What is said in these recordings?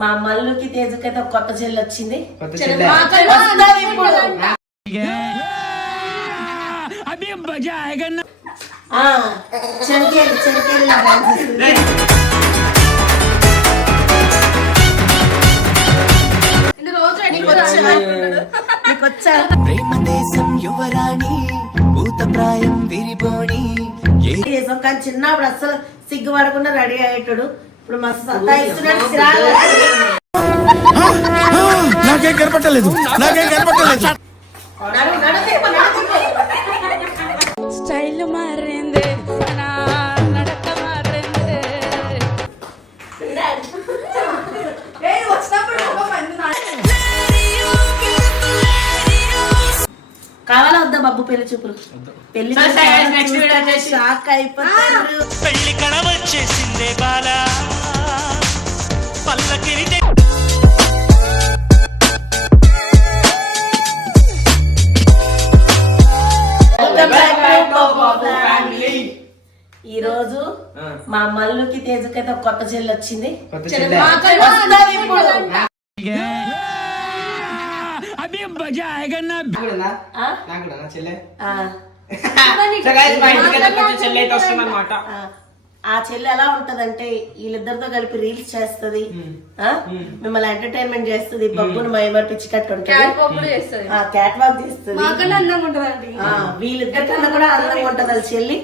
మా మల్లుకి తేజకైతే ఒక కొత్త చెల్లి వచ్చింది? ప్రేమ దేశం యువరాణి భూతప్రాయం కానీ చిన్నప్పుడు అసలు సిగ్గుపడకుండా రెడీ అయ్యేటాడు. ఇప్పుడు చిరాకు. నాకేం కనపట్టలేదు. నాకేం కనపట్టలేదు. నడు, నడు తిప్పు, నడు తిప్పు. స్టైల్ మారింది నా నడక మారింది. కావాలా వద్దా బాబు పెళ్ళి చూపులు? పెళ్ళి చూపులు షాక్ అయిపోతారు. పెళ్ళి కళ వచ్చేసిందే బాల. పల్లకిరి Welcome back to Bobo Family. ఈ రోజు మా మల్లుకి తేజకైతే కొత్త చెల్లి వచ్చింది. చెల్లె. చెల్లె. అయితే వస్తుందన్నమాట. ఆ. చెల్లి ఎలా ఉంటదంటే వీళ్ళిద్దరితో కలిపి రీల్స్ చేస్తది? మిమ్మల్ని ఎంటర్టైన్మెంట్ చేస్తుంది. బబ్బును మైమర్పించినట్టు ఉంటుంది. క్యాట్ వాక్ చేస్తుంది. ఆ, వీళ్ళిద్దరికన్నా కూడా అందంగా ఉంటది వాళ్ళ చెల్లి.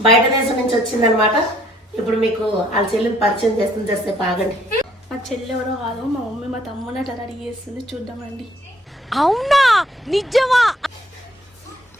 బయట దేశం నుంచి వచ్చిందనమాట. ఇప్పుడు మీకు వాళ్ళ చెల్లిని పరిచయం చేస్తుంది. చేస్తే పాగండి మా చెల్లి ఎవరో కాదు మా మమ్మీ మా తమ్ముని అట్లా రెడీ చేస్తుంది. చూద్దామండి. ఏ, ఆగేది, అమ్మ ఇది ఎక్కడే? ఆ,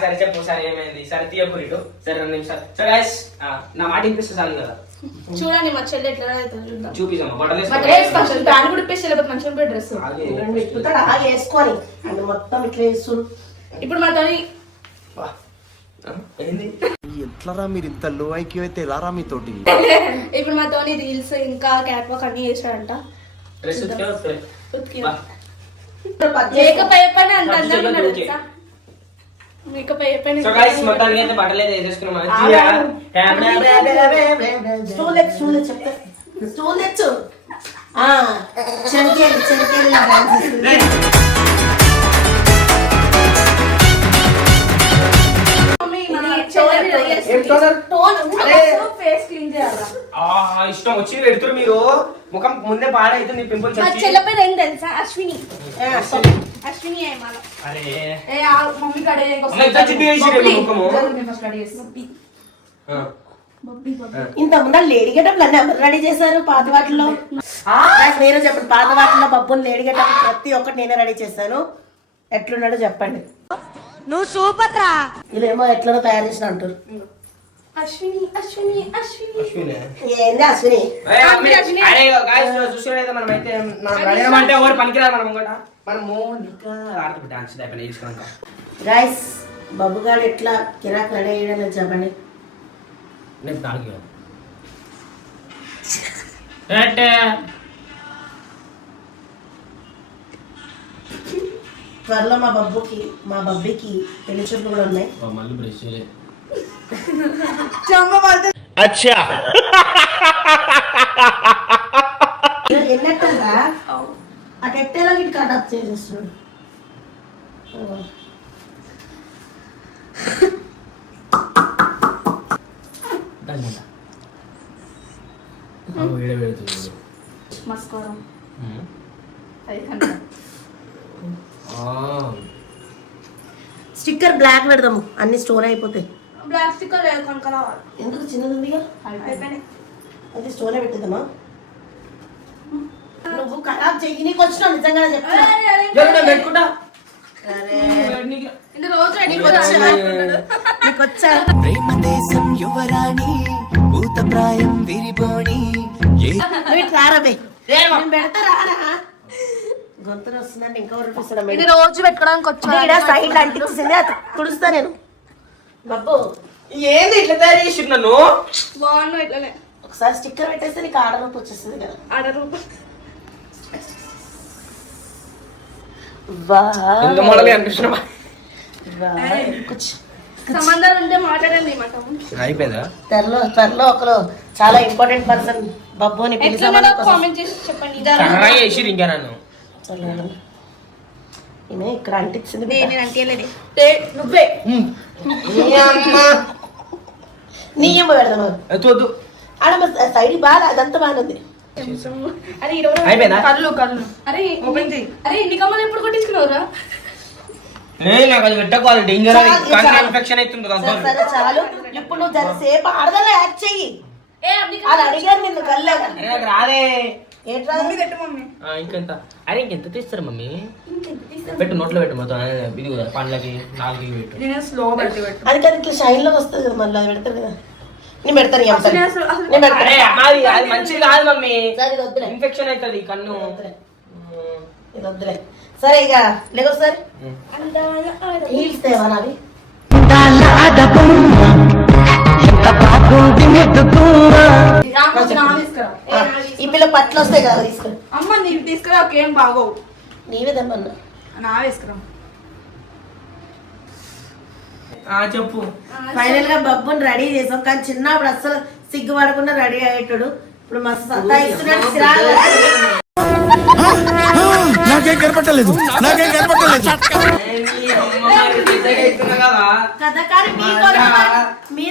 సరే చెప్పు సరే ఏమైంది? సరే తీయకు ఇటు సరే రెండు నిమిషాలు. సరే నా మాట వినిపిస్తే చాలు కదా? చూడండి మా చెల్లి ఎట్లా అవుతుంది చూద్దాం. చూపిస్తాము? బట్టలు బట్ వేసుకో. ఫంక్షన్ ప్యాన్ కూడా ఇప్పేసి లేకపోతే మంచిగా ఉంటుంది డ్రెస్. వేసుకొని. అది మొత్తం ఇట్లా వేస్తుడు ఇప్పుడు మా తోని ఎట్లరా మీరు ఇంత లో ఐక్యూ అయితే రారా మీతోటి ఇప్పుడు మా తోని రీల్స్ ఇంకా క్యాట్ వాక్ అన్ని చేశాడంట. డ్రెస్ ఉతికే. మేకప్ అయిపోయినా అంత అందంగా ఉన్నాడు చెల్లి తెలుసా? మేకప్ అయిపోయినా సో గైస్ మొత్తానికి అయితే బట్టలు అయితే వేసేసుకున్నాం మంచిగా కెమెరా స్టూల్ ఎత్తు స్టూల్ ఎత్తు చెప్తా. స్టూల్ ఎత్తు చెనికేలు ఏం toner? Tone అరే. ఫేస్ క్లీన్ చేయాలా? ఆ, ఇష్టం వచ్చి పెడుతురు మీరు. ముఖం ముందే పాడైతుంది పింపుల్స్ మా వచ్చి. చెల్ల పేరు ఏం తెలుసా? అశ్విని. ఆ, చెప్పు. అశ్విని. ఏమాల అరే. ఏ ఆ మమ్మీ కాడ ఏ అమ్మ, ఇంత ముఖము. ఫస్ట్ రెడీ చేసి. ముందర లేడీ గెటప్ అన్నీ రెడీ చేశారు పాత వాటిలో? నాకు నేనే చెప్పండి పాత వాటిలో బబ్బుని లేడీ గెటప్ ప్రతి ఒక్కటి నేనే రెడీ చేశాను. ఎట్లున్నాడో చెప్పండి. నువ్వు సూపర్ రా. వీళ్ళేమో ఎట్లనో తయారు చేసిన అంటారు. అశ్విని అశ్విని అశ్విని. అశ్వినే. ఏంది అశ్విని? అరే, అరే, guys, చూసినట్టయితే మనమైతే మనం అవ్వమంటే ఎవరు పనికిరాదు మనం కూడా మనము ఇంకా ఆడుతుంది డాన్స్ అయిపోయినా నేర్చుకున్నాక గాయస్ బబ్బు గారు ఎట్లా కిరాక్ రెడీ అయ్యాడని చెప్పండి. నేను తాగి త్వరలో మా బబ్బుకి మా బబ్బీకి పెళ్ళి చూపులు కూడా ఉన్నాయి. మళ్ళీ బ్రష్ చేయలే ఎన్నట్టంగా అటు ఎట్టేలా ఇటు కట్ ఆఫ్ చేసేస్తున్నాడు. మస్కారం. స్టిక్కర్ బ్లాక్ పెడదాము. అన్ని స్టోర్ అయిపోతాయి. బ్లాక్ స్టిక్కర్ కొనుక రావాలి ఎందుకు చిన్నది ఉందిగా అయిపోయినాయి అది స్టోరే పెట్టిద్దామా? నువ్వు ఖరాబ్ చెయ్యి నీకు వచ్చినావు నిజంగానే చెప్తున్నా పెట్టుకుంటా ప్రేమ దేశం యువరాణి భూతప్రాయం విరిబోణి రోజు పెట్టుకోవడానికి వచ్చా సైడ్ అంటించింది అది తుడుస్తా నేను. బబ్బు ఏంది ఇట్లా తయారు చేసి నన్ను? బాగున్నావు ఇట్లనే. ఒకసారి స్టిక్కర్ పెట్టేస్తే నీకు ఆడ రూపు వచ్చేస్తుంది కదా. ఆర్డర్ మోడల్ అనిపిస్తున్నా. కూర్చో. సంబంధాలు ఉంటే మాట్లాడండి అయిపోయిందా? త్వరలో త్వరలో ఒకరు చాలా ఇంపార్టెంట్ పర్సన్ కామెంట్ చేసి చెప్పండి. కన్నడ చేసి ఇంకా నన్ను. ఈమె ఇక్కడ అంటించింది నేను నువ్వే. వద్దు ఆడ సైడ్ బాగా అదంతా బాగానే ఉంది. అరే ఇరవై అయిపోయిందా? కళ్ళు కళ్ళు. అరే ఓపెన్ చేయి. అరే కమ్మలు ఎప్పుడు కొట్టించుకున్నావురా? చాలు, ఇప్పుడు నువ్వు ఆడదలే యాక్ట్ చెయ్యి. అది అడిగారు నిన్ను కల్లాగా రాదే. ఆ, ఇంకెంత? అరే ఇంకెంత తీస్తారు మమ్మీ? పెట్టు నోట్లో పెట్టు మొత్తం. ఇది పండ్లకి నాలుగు పెట్టు. నేను స్లో పెట్టి పెట్టు. అది ఇట్లా షైన్లో వస్తుంది కదా మళ్ళీ అది పెడతారు కదా. నేను పెడతాను ఈ అమ్మాయి. అసలు- అసలు- నేను పెడతాను. అరే అది అది మంచిది కాదు మమ్మీ. సరే ఇది వద్దులే. ఇన్ఫెక్షన్ అవుతుంది కన్ను. ఇది వద్దులే. సరే ఇక లేక సరే. హీల్స్ తేవా నావి ఆ, ఈ పిల్ల పట్లు వస్తాయి కదా తీసుకుని అమ్మ నీవు తీసుకురా ఒకేం బాగోవు. నీవే తెమ్మన్నా. నా వేసుకురా చెప్పు. ఫైనల్గా బబ్బుని రెడీ చేసాం. కానీ చిన్నప్పుడు అస్సలు సిగ్గుపడకుండా రెడీ అయ్యేటాడు ఇప్పుడు మస్తు. నాకేం కనపట్టలేదు. నాకేం కనపట్టలేదు. కదా కానీ మరి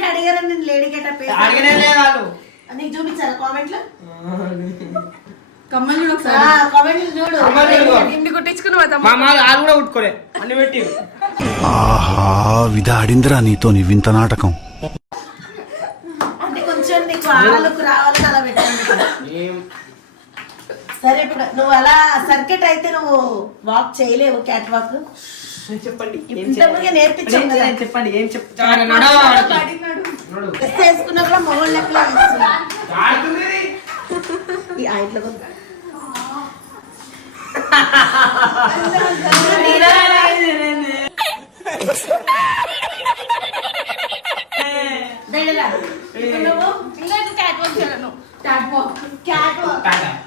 అడిగారని నేను లేడీ గెటప్ నీకు చూపించాను కామెంట్లో కమ్మలు చూడు ఆ, కామెంట్ చూడు. కమ్మలు చూడు. ఇంటి మా ఆలు కూడా ఉట్టుకోలే అన్ని పెట్టి ఆహా విధాడిందిరా నీతో నీ వింత నాటకం. అంటే కొంచెం నీకు ఆడలకు రావాలని అలా పెట్టాను. సరే ఇప్పుడు నువ్వు అలా సర్కిట్ అయితే నువ్వు వాక్ చేయలేవు క్యాట్ వాక్ చెప్పండి ఇంతకుముందే నేర్పించాం కదా. చెప్పండి ఏం చెప్తాను వేసుకున్నా కూడా మొగోళ్ళ లెక్కలా వేస్తున్నా. ఈ ఆ ఇంట్లో కొంచెం. ధైర్యంగా.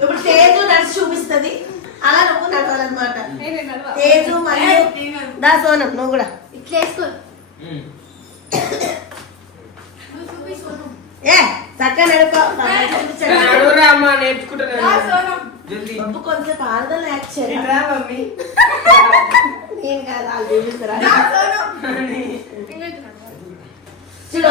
ఇప్పుడు తేజు నడిచి చూపిస్తుంది అలా నువ్వు నడవాలన్నమాట తేజు మరియు దా సోనం నువ్వు కూడా ఇట్లా వేసుకో ఏ చక్కగా నడుకో. చూపించండి. అమ్మ నేర్చుకుంటాను జల్దీ. బొబ్బు కొంచెం పారదలు యాక్ట్ చేయాలి. మమ్మీ? నేను కాదు వాళ్ళు చూపిస్తారా. చూడు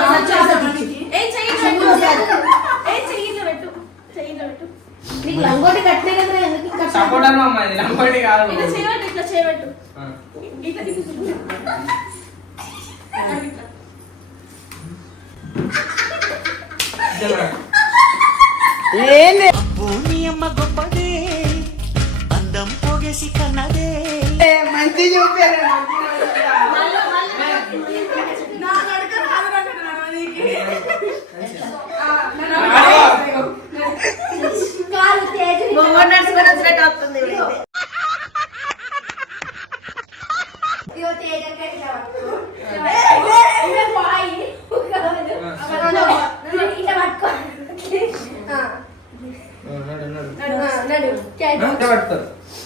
నీకు లంగోటి కట్టినే కదా ఎందుకు ఇంకా సపోర్టర్ లంబడి కాదు. ఇట్లా చేయబెట్టు ఇట్లా చేయబెట్టు. ఇట్లా భూమి అమ్మ గొప్పదే. వస్తుంది వీడికి. ఇగో తేజకి ఇట్లా పట్టుకో.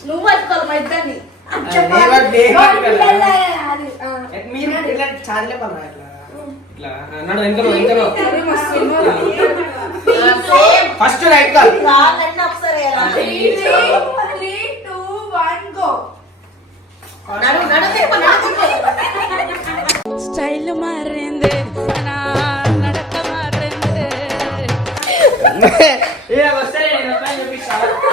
నువ్వు పట్టుకోవాలి మా ఇద్దరిని. నేను పట్టు, నేను పట్టుకోవాలి. అది, ఆ. మీరు ఇట్లా? చాలే ఏ వస్తే నేను అట్లా చూపిస్తా మంచిగా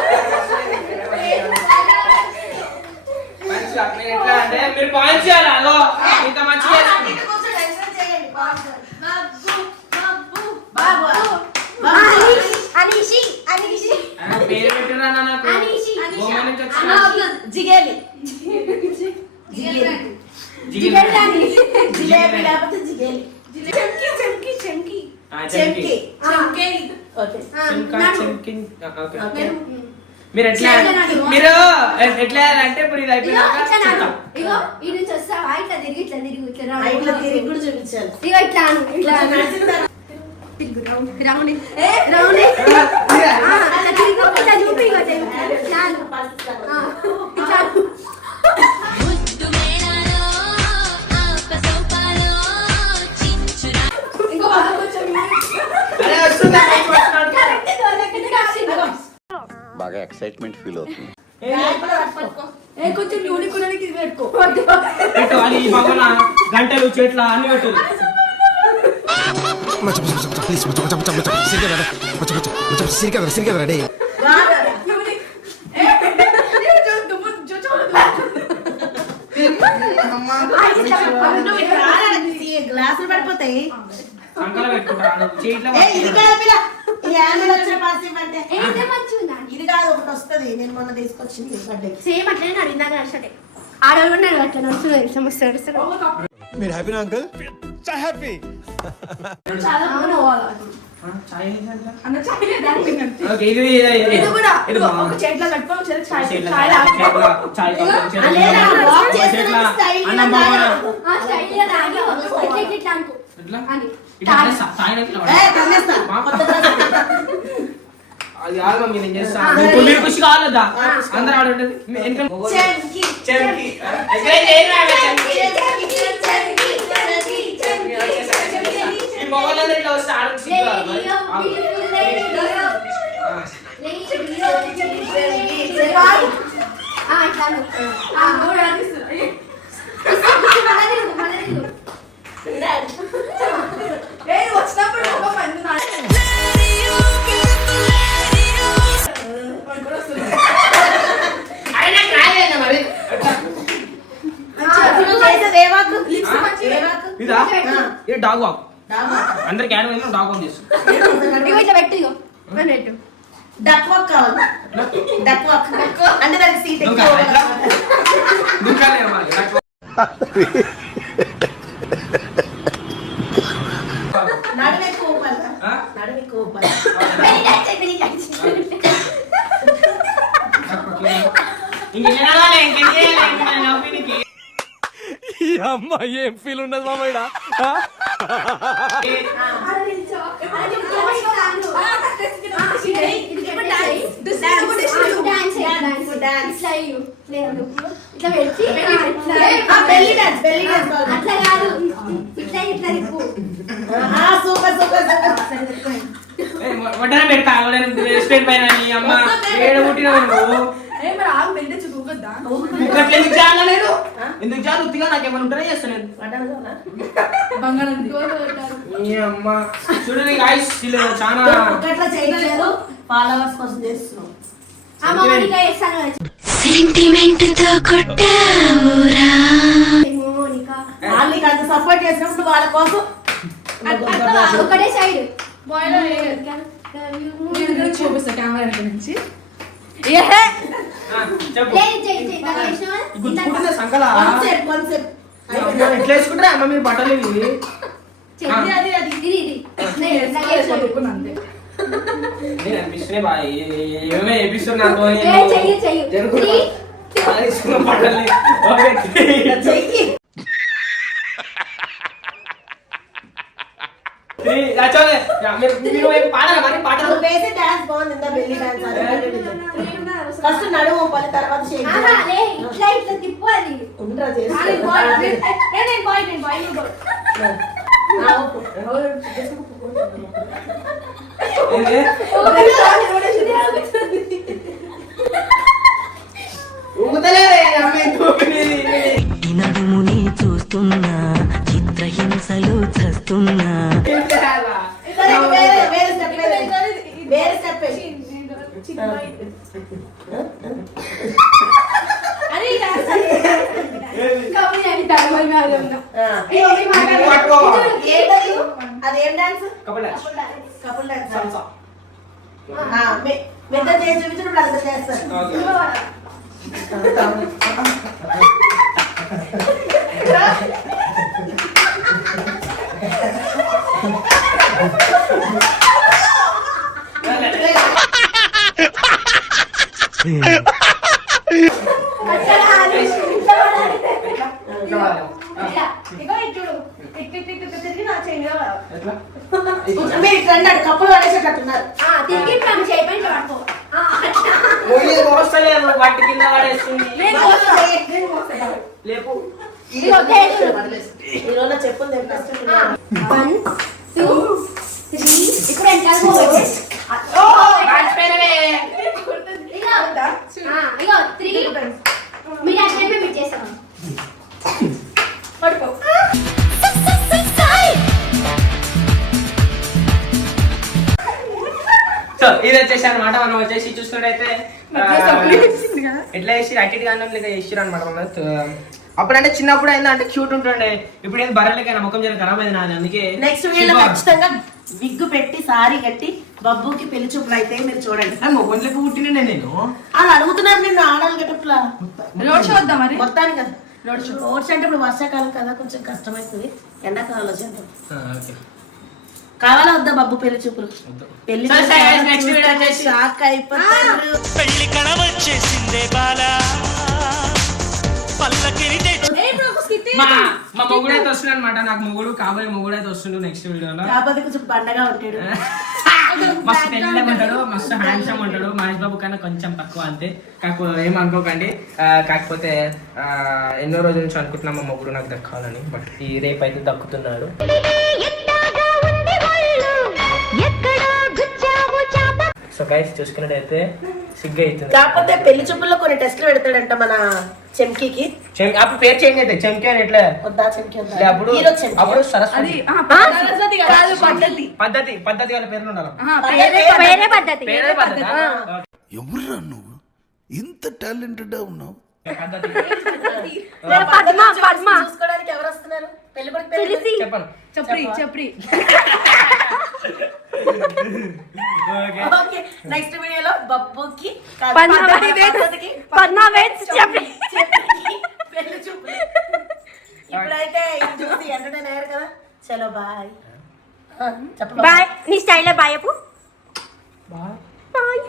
మీరు ఎట్లా మీరు ఎట్లా అంటే ఇప్పుడు ఇది ఇగో ఈ నుంచి వస్తావా? ఇట్లా తిరిగి ఇట్లా తిరిగి ఇట్లా ఇట్లా తిరిగి కూడా చూపించాలి. ఇగో ఇట్లా ఇట్లా రౌండ్. బాగా ఎక్సైట్మెంట్ ఫీల్ అవుతుంది. కొంచెం పెట్టుకో. పెట్టు అది ఈ పక్కన గంటలు చెట్ల అన్ని పెట్టు గ్లాసులు పడిపోతాయి. సంకల చేతిలో కాదు ఒకటి వస్తుంది. నేను మొన్న తీసుకొచ్చింది సేమ్ అట్లనే నాడు ఇందాక నడిచే ఆడవాళ్ళు కూడా నాకు అట్లా నడుస్తుంది సమస్య మీరు హ్యాపీనా అంకుల్ తాగి. ఇట్లా అది కాదు మమ్మీ నేను చేస్తా ఆ, ఇప్పుడు మీరు ఖుషి కావాలదా. అందరూ ఆడ ఉంటుంది ఇదా? ఆ. ఇది డాగ్ వాక్. అందరికి యాడ్ అయినా డాగ్ వాక్ చేస్తాం ఇగో ఇట్లా పెట్టు డక్ వాక్ కావాలి. డక్. వాక్. అంటే దానికి సీట్? ఉండాలన్నమాట. దుఃఖాలే మరి సూపర్ సూపర్ సూపర్ ఏ, వడ్డన పెడతా వడ్డన రెస్టారెంట్ పైన నీ అమ్మ ఏడ పుట్టినావు నువ్వు? ఎందుకు చేయాలా నేను ఎందుకు చేయాలి ఉత్తిగా నాకేమైనా ఉంటారా చేస్తాను నేను. వడ్డానుకోనా? ఈ అమ్మ. చూడు నీ గాయస్ వీళ్ళు చాలా ఫాలోవర్స్ కోసం చేస్తాను. సెంటిమెంట్తో కొట్టావురా. వాళ్ళు నీకు అంత సపోర్ట్ చేసినప్పుడు వాళ్ళ కోసం ఒకటే సైడ్ చూపిస్తా కెమెరా నుంచి. ఎట్లా వేసుకుంటారా అమ్మ మీరు బట్టలు ఇవి. నేను అనిపిస్తున్నాయి ఏమే వేపిస్తున్నా జరుగుతున్నా బాగా తీసుకున్న బట్టల్ని ఓకే చెయ్యి త్రీ, యాక్చువల్లీ, యా, మీరు మీరు ఏం పాడరా మరి పాటలు నువ్వు వేసే డాన్స్ బాగుంది ఇందా బెల్లీ డాన్స్ ఫస్ట్ నడుము ఊపాలి తర్వాత షేక్ ఆహా, లే, ఇట్లా ఇట్లా తిప్పు అది ఉండరా ఆ, నేను బాయ్, నేను- చేస్తా ఏ, నేను బాయ్, నేను బాయ్, నువ్వు బాయ్. ఏంది? ఊగుతలేదే, అమ్మ ఎందుకు ఊపినది? నడుముని చూస్తున్నా చిత్రహింసలు చస్తున్నా ఏం చేయాలా? వేరే వేరే స్టెప్ వేరే స్టెప్ కబడ్డీ అని తడవై మీద ఉన్నా. ఇది పట్టుకో. ఏంటది అది ఏం dance kabaddi dance. Couple dance salsa. మెద్ద చేసి చూపించినప్పుడు అంత చేస్తారు ఓకే. వన్ టూ సో ఇది వచ్చేసి అనమాట మనం వచ్చేసి చూసుకుంటే ఎట్లా చేసి రాకెట్ గానం లేక చేసిరు అనమాట మనం. అప్పుడంటే చిన్నప్పుడు అయిందా? అంటే క్యూట్ ఉంటుండే. ఇప్పుడు ఏంది? బర్రెలకైనా ముఖం జర ఖరాబ్ అయింది నాది అందుకే నెక్స్ట్ శివ. ఖచ్చితంగా విగ్గు పెట్టి సారీ కట్టి బబ్బుకి పెళ్ళి చూపులు అయితే మీరు చూడండి. లెక్క పుట్టినండే నేను. వాళ్ళు అడుగుతున్నారు నిన్ను ఆడాలి గెటప్లా? రోడ్ షో వద్దా మరి? మొత్తానికి కదా. Road show. రోడ్స్ అంటే ఇప్పుడు వర్షాకాలం కదా కొంచెం కష్టమవుతుంది ఎండాకాలంలో చేద్దాం ఆ, ఓకే. కావాలా వద్దా బబ్బు పెళ్ళి చూపులు? పెళ్ళి షాక్ అయిపోతారు. పెళ్ళి కళ వచ్చేసిందే బాల. మా మా మొగుడు అయితే వస్తుంది అనమాట నాకు మొగుడు కాబోయే మొగుడు అయితే వస్తుండు నెక్స్ట్ వీడియోలో. కాకపోతే కొంచెం పండగా ఉంటాడు. మస్తు తెల్లగా ఉంటాడు మస్తు హ్యాండ్సమ్ ఉంటాడు. మహేష్ బాబు కన్నా కొంచెం తక్కువ అంతే. కాకపోతే ఏమనుకోకండి ఆ, కాకపోతే ఆ, ఎన్నో రోజుల నుంచి అనుకుంటున్నాం మా మొగుడు నాకు దక్కాలని బట్ ఈ రేపు అయితే దక్కుతున్నాడు. సో గైస్ చూసుకున్నట్టయితే కాకపోతే పెళ్ళి చూపుల్లో కొన్ని టెస్ట్లు పెడతాడంట మన చెంకీకి అప్పుడు పేరు చేంజ్ అయితే చెంకి అని ఎట్లా? అప్పుడు అప్పుడు అది సరస్వతి ఆ, సరస్వతి కాదు పద్ధతి. పద్ధతి పద్ధతి వాళ్ళ పేర్లు ఉండాలి ఆహా, పేరే వేరే పద్ధతి. పేరే పద్ధతి. ఎవర్రా నువ్వు? ఇంత టాలెంటెడ్ ఉన్నావు. పద్ధతి. పద్మ పద్మ చూసుకోవడానికి ఎవరు వస్తున్నారు? చెప్పండి ఓకే నెక్స్ట్ వీడియోలో బబ్బుకి చెప్పి. పెళ్ళి చూపులు. ఇప్పుడైతే ఇది చూసి ఎంటర్టైన్ అయ్యారు కదా. చలో బాయ్ చెప్పండి బాయ్ నీ స్టైలే బాయ్ చెప్పు. బాయ్